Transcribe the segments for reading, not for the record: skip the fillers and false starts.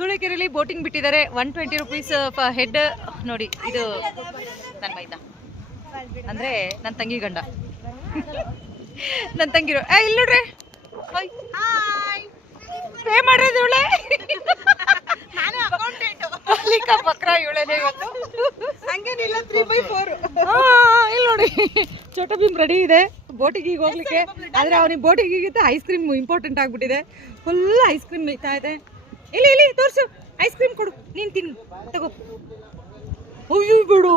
ಸೂಳೆಕೆರೆಯಲ್ಲಿ boating ಬಿಟ್ಟಿದ್ದಾರೆ. 120 rupees head. ನೋಡಿ ಇದು ನನ್ನ ಮೈದ ಅಂದರೆ ನನ್ನ ತಂಗಿ ಗಂಡ. ನನ್ನ ತಂಗಿರು ಇಲ್ಲಿ ನೋಡ್ರಿ ಪೇ ಮಾಡೋದು ಇವಳೆ. ಬಕ್ರಾ ಇವಳೇನೆ ಇವತ್ತು. ಹಂಗೇನಿಲ್ಲ 3/4. ಇಲ್ಲಿ ನೋಡಿ ಚೋಟ ಭೀಮ್ ರೆಡಿ ಇದೆ ಬೋಟಿಗೆ ಈಗ ಹೋಗ್ಲಿಕ್ಕೆ. ಆದ್ರೆ ಅವನಿಗೆ ಬೋಟಿಗಿಂತ ಐಸ್ ಕ್ರೀಮ್ ಇಂಪಾರ್ಟೆಂಟ್ ಆಗ್ಬಿಟ್ಟಿದೆ. ಫುಲ್ ಐಸ್ ಕ್ರೀಮ್ ಇರ್ತಾ ಇದೆ. ಇಲ್ಲಿ ತೋರಿಸು, ಐಸ್ ಕ್ರೀಮ್ ಕೊಡು, ನೀನು ತಿನ್ನು, ತಗೋ. ಅಯ್ಯೋ ಬಿಡು.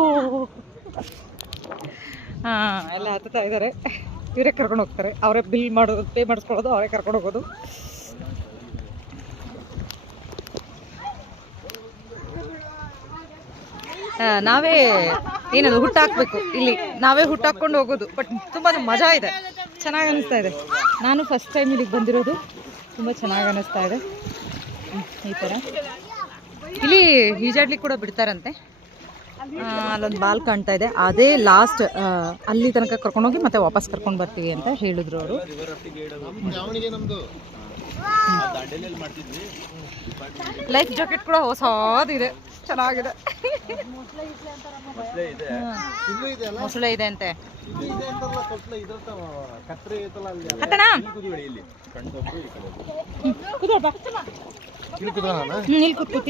ಎಲ್ಲ ಹತ್ತಾ ಇದ್ದಾರೆ. ಇವರೇ ಕರ್ಕೊಂಡು ಹೋಗ್ತಾರೆ. ಅವರೇ ಬಿಲ್ ಮಾಡೋದು, ಪೇ ಮಾಡಿಸ್ಕೊಳ್ಳೋದು, ಅವರೇ ಕರ್ಕೊಂಡು ಹೋಗೋದು. ನಾವೇ ಏನದು ಹುಟ್ಟಾಕ್ಬೇಕು ಇಲ್ಲಿ, ನಾವೇ ಹುಟ್ಟಾಕೊಂಡು ಹೋಗೋದು. ಬಟ್ ತುಂಬ ಮಜಾ ಇದೆ, ಚೆನ್ನಾಗಿ ಅನ್ನಿಸ್ತಾ ಇದೆ. ನಾನು ಫಸ್ಟ್ ಟೈಮ್ ಇಲ್ಲಿಗೆ ಬಂದಿರೋದು. ತುಂಬ ಚೆನ್ನಾಗಿ ಅನ್ನಿಸ್ತಾ ಇದೆ. ಈ ಥರ ಇಲ್ಲಿ ಈಜಾಡ್ಲಿಕ್ಕೆ ಕೂಡ ಬಿಡ್ತಾರಂತೆ. ಅಲ್ಲೊಂದು ಬಾಲ್ ಕಾಣ್ತಾ ಇದೆ, ಅದೇ ಲಾಸ್ಟ್. ಅಲ್ಲಿ ತನಕ ಕರ್ಕೊಂಡೋಗಿ ಮತ್ತೆ ವಾಪಸ್ ಕರ್ಕೊಂಡು ಬರ್ತೀವಿ ಅಂತ ಹೇಳಿದ್ರು ಅವರು. ಲೈಫ್ ಜಾಕೆಟ್ ಕೂಡ ಹೊಸದಿದೆ, ಚೆನ್ನಾಗಿದೆ. ಮೊಸಳೆ ಇದೆ ಅಂತೆ.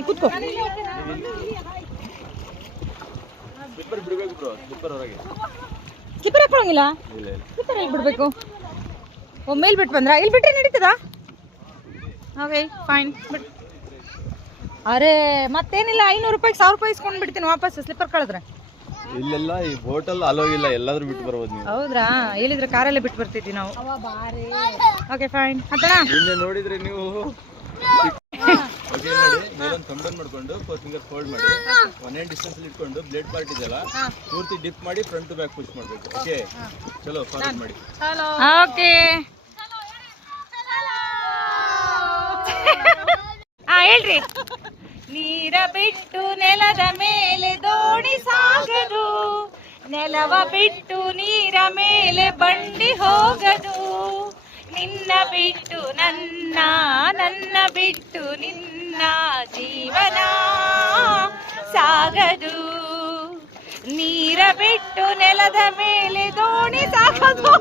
ಕೂತ್ಕೋ. ಸ್ಲಿಪ್ಪರ್ ಹಾಕೊಳಂಗಿಲ್ಲ, ಸ್ಲಿಪ್ಪರ್ ಎಲ್ಲಿ ಬಿಡ್ಬೇಕು? ಮೇಲ್ ಬಿಟ್ಟು ಬಂದ್ರ? ಇಲ್ಲಿ ಬಿಟ್ರೆ ನಡೀತದ? ಓಕೆ ಫೈನ್ ಬಿಟ್. ಅರೆ ಮತ್ತೇನಿಲ್ಲ, 500 ರೂಪಾಯಿಗೆ 1000 ರೂಪಾಯಿ ಇಸ್ಕೊಂಡು ಬಿಡ್ತೀನಿ ವಾಪಸ್ ಸ್ಲಿಪ್ಪರ್ ಕಳೆದ್ರೆ. ಇಲ್ಲೆಲ್ಲ ಈ ಹೋಟೆಲ್ ಅಲೋ ಇಲ್ಲ, ಎಲ್ಲಾದ್ರೂ ಬಿಟ್ಟು ಬರ್ಬೋದು ನೀವು. ಹೌದ್ರಾ? ಹೇಳಿದ್ರೆ ಕಾರಲ್ಲೇ ಬಿಟ್ಟು ಬರ್ತಿದ್ವಿ ನಾವು. Okay fine. ನಿನ್ನೆ ನೋಡಿದ್ರೆ ನೀವು ಮೇಲೊಂದು ಕಂಬನ್ ಮಾಡ್ಕೊಂಡು 4 ಫಿಂಗರ್ ಫೋಲ್ಡ್ ಮಾಡಿ 1 hand ಡಿಸ್ಟೆನ್ಸ್ ಅಲ್ಲಿ ಇಟ್ಕೊಂಡು ಬ್ಲೇಡ್ ಪಾರ್ಟ್ ಇದೆಯಲ್ಲ ಪೂರ್ತಿ ಡಿಪ್ ಮಾಡಿ ಫ್ರಂಟ್ ಟು ಬ್ಯಾಕ್ ಪುಷ್ ಮಾಡಬೇಕು. ಓಕೆ ಚಲೋ ಫಾರ್ವರ್ಡ್ ಮಾಡಿ. ಓಕೆ ಹೇಳ್ರಿ. ನೀರ ಬಿಟ್ಟು ನೆಲದ ಮೇಲೆ ದೋಣಿ ಸಾಗದು, ನೆಲವ ಬಿಟ್ಟು ನೀರ ಮೇಲೆ ಬಂಡಿ ಹೋಗದು, ನಿನ್ನ ಬಿಟ್ಟು ನನ್ನ, ನನ್ನ ಬಿಟ್ಟು ನಿನ್ನ ಜೀವನ ಸಾಗದು. ನೀರ ಬಿಟ್ಟು ನೆಲದ ಮೇಲೆ ದೋಣಿ ಸಾಗದು.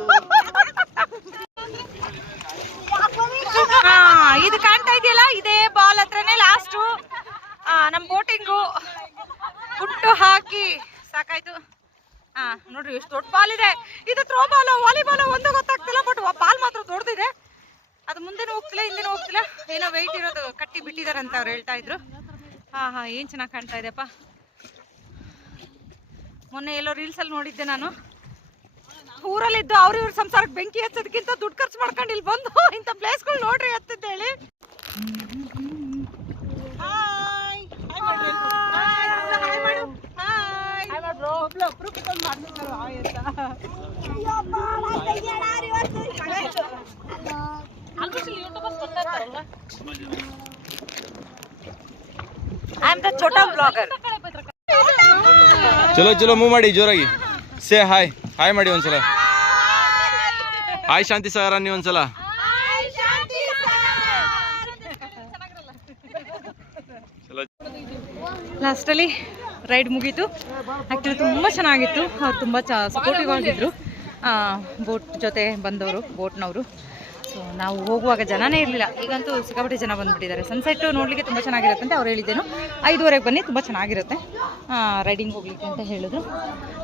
ಇದು ಕಾಣ್ತಾ ಇದೆಯಲ್ಲ, ಇದೇ ಬಾಲ್ ಹತ್ರನೇ ಲಾಸ್ಟು ನಮ್ಮ ಬೋಟಿಂಗು. ಹುಟ್ಟು ಹಾಕಿ ಸಾಕಾಯ್ತು. ನೋಡ್ರಿ ಎಷ್ಟು ದೊಡ್ಡ ಬಾಲ್ ಇದೆ. ಇದು ಥ್ರೋ ಬಾಲ್ ವಾಲಿಬಾಲ್ ಒಂದು ಗೊತ್ತಾಗ್ತಿಲ್ಲ, ಬಟ್ ಬಾಲ್ ಮಾತ್ರ ದೊಡ್ಡದಿದೆ. ಅದು ಮುಂದೆನೂ ಹೋಗ್ತಿಲ್ಲ, ಹಿಂದೆನೂ ಹೋಗ್ತಿಲ್ಲ. ಏನೋ ವೆಯ್ಟ್ ಇರೋದು ಕಟ್ಟಿ ಬಿಟ್ಟಿದ್ದಾರೆ ಅಂತ ಅವ್ರು ಹೇಳ್ತಾ ಇದ್ರು. ಏನು ಚೆನ್ನಾಗಿ ಕಾಣ್ತಾ ಇದೆಯಪ್ಪ. ಮೊನ್ನೆ ಎಲ್ಲೋ ರೀಲ್ಸಲ್ಲಿ ನೋಡಿದ್ದೆ ನಾನು. ಊರಲ್ಲಿದ್ದು ಇವ್ರ ಸಂಸಾರಕ್ಕೆ ಬೆಂಕಿ ಹಚ್ಚೋದಕ್ಕಿಂತ ದುಡ್ಡು ಖರ್ಚು ಮಾಡ್ಕೊಂಡು ಇಲ್ಲಿ ಬಂದು ಇಂಥ ಪ್ಲೇಸ್ಗಳು ನೋಡ್ರಿ ಹತ್ತಿದ್ದ ಹೇಳಿ. ಚಲೋ ಚಲೋ ಮೂವ್ ಮಾಡಿ ಜೋರಾಗಿ. ಸೇ ಹಾಯ್ ಹಾಯ್ ಮಾಡಿ ಒಂದ್ಸಲ. ಹಾಯ್ ಶಾಂತಿ ಸಾಗರ ನೀವು ಒಂದ್ಸಲ. ಲಾಸ್ಟಲ್ಲಿ ರೈಡ್ ಮುಗೀತು. ಆ್ಯಕ್ಚುಲಿ ತುಂಬ ಚೆನ್ನಾಗಿತ್ತು. ಅವ್ರು ತುಂಬ ಸಪೋರ್ಟಿವ್ ಆಗಿದ್ರು ಬೋಟ್ ಜೊತೆ ಬಂದವರು, ಬೋಟ್ನವರು. ಸೊ ನಾವು ಹೋಗುವಾಗ ಜನನೇ ಇರಲಿಲ್ಲ. ಈಗಂತೂ ಸಿಕ್ಕಾಪಟ್ಟೆ ಜನ ಬಂದುಬಿಟ್ಟಿದ್ದಾರೆ. ಸನ್ಸೆಟ್ಟು ನೋಡಲಿಕ್ಕೆ ತುಂಬ ಚೆನ್ನಾಗಿರುತ್ತೆ ಅಂತ ಅವ್ರು ಹೇಳಿದ್ದೇನು. 5:30ಗೆ ಬನ್ನಿ, ತುಂಬ ಚೆನ್ನಾಗಿರುತ್ತೆ ರೈಡಿಂಗ್ ಹೋಗ್ಲಿಕ್ಕೆ ಅಂತ ಹೇಳಿದ್ರು.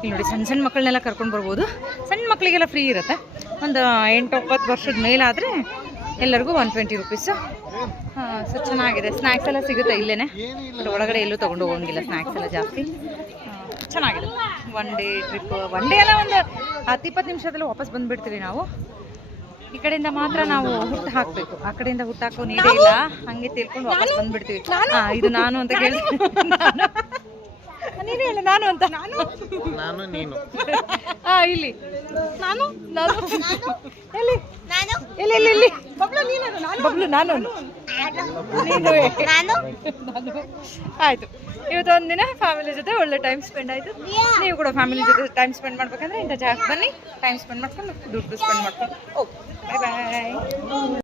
ಇಲ್ಲಿ ನೋಡಿ ಸಣ್ಣ ಸಣ್ಣ ಮಕ್ಕಳನ್ನೆಲ್ಲ ಕರ್ಕೊಂಡು ಬರ್ಬೋದು. ಸಣ್ಣ ಮಕ್ಕಳಿಗೆಲ್ಲ ಫ್ರೀ ಇರುತ್ತೆ. ಒಂದು 8-9 ವರ್ಷದ ಮೇಲಾದರೆ ಎಲ್ಲರಿಗೂ 120 ರೂಪೀಸು. ಸೊ ಚೆನ್ನಾಗಿದೆ. ಸ್ನ್ಯಾಕ್ಸ್ ಎಲ್ಲ ಸಿಗುತ್ತೆ ಇಲ್ಲೇ, ಬಟ್ ಒಳಗಡೆ ಎಲ್ಲೂ ತೊಗೊಂಡು ಹೋಗೋಂಗಿಲ್ಲ ಸ್ನ್ಯಾಕ್ಸ್ ಎಲ್ಲ ಜಾಸ್ತಿ. ಚೆನ್ನಾಗಿದೆ. 1 ಡೇ ಟ್ರಿಪ್. 1 ಡೇ ಎಲ್ಲ ಒಂದು 10-20 ನಿಮಿಷದಲ್ಲಿ ವಾಪಸ್ ಬಂದುಬಿಡ್ತೀವಿ ನಾವು. ಈ ಕಡೆಯಿಂದ ಮಾತ್ರ ನಾವು ಹುಟ್ಟು ಹಾಕಬೇಕು, ಆ ಕಡೆಯಿಂದ ಹುಟ್ಟು ಹಾಕೋ ನೀರೇ ಇಲ್ಲ. ಹಂಗೆ ತಿಳ್ಕೊಂಡು ವಾಪಸ್ ಬಂದುಬಿಡ್ತೀವಿ. ಇದು ನಾನು ಅಂತ ಕೇಳಿ ನೀನು ಹೇಳ. ನಾನು ಅಂತ ನಾನು ನೀನು ಇಲ್ಲಿ ನಾನು ನಾನು ಎಲ್ಲಿ ಎಲ್ಲಿ ಎಲ್ಲಿ ಎಲ್ಲಿ ಬಬ್ಲು ನಾನು ನೀನು ನಾನು. ಆಯಿತು, ಇವತ್ತೊಂದು ದಿನ ಫ್ಯಾಮಿಲಿ ಜೊತೆ ಒಳ್ಳೆ ಟೈಮ್ ಸ್ಪೆಂಡ್ ಆಯಿತು. ನೀವು ಕೂಡ ಫ್ಯಾಮಿಲಿ ಜೊತೆ ಟೈಮ್ ಸ್ಪೆಂಡ್ ಮಾಡ್ಬೇಕಂದ್ರೆ ಇಂಥ ಜಾಗಕ್ಕೆ ಬನ್ನಿ, ಟೈಮ್ ಸ್ಪೆಂಡ್ ಮಾಡ್ಕೊಂಡು ದುಡ್ಡು ಸ್ಪೆಂಡ್ ಮಾಡ್ಕೊಂಡು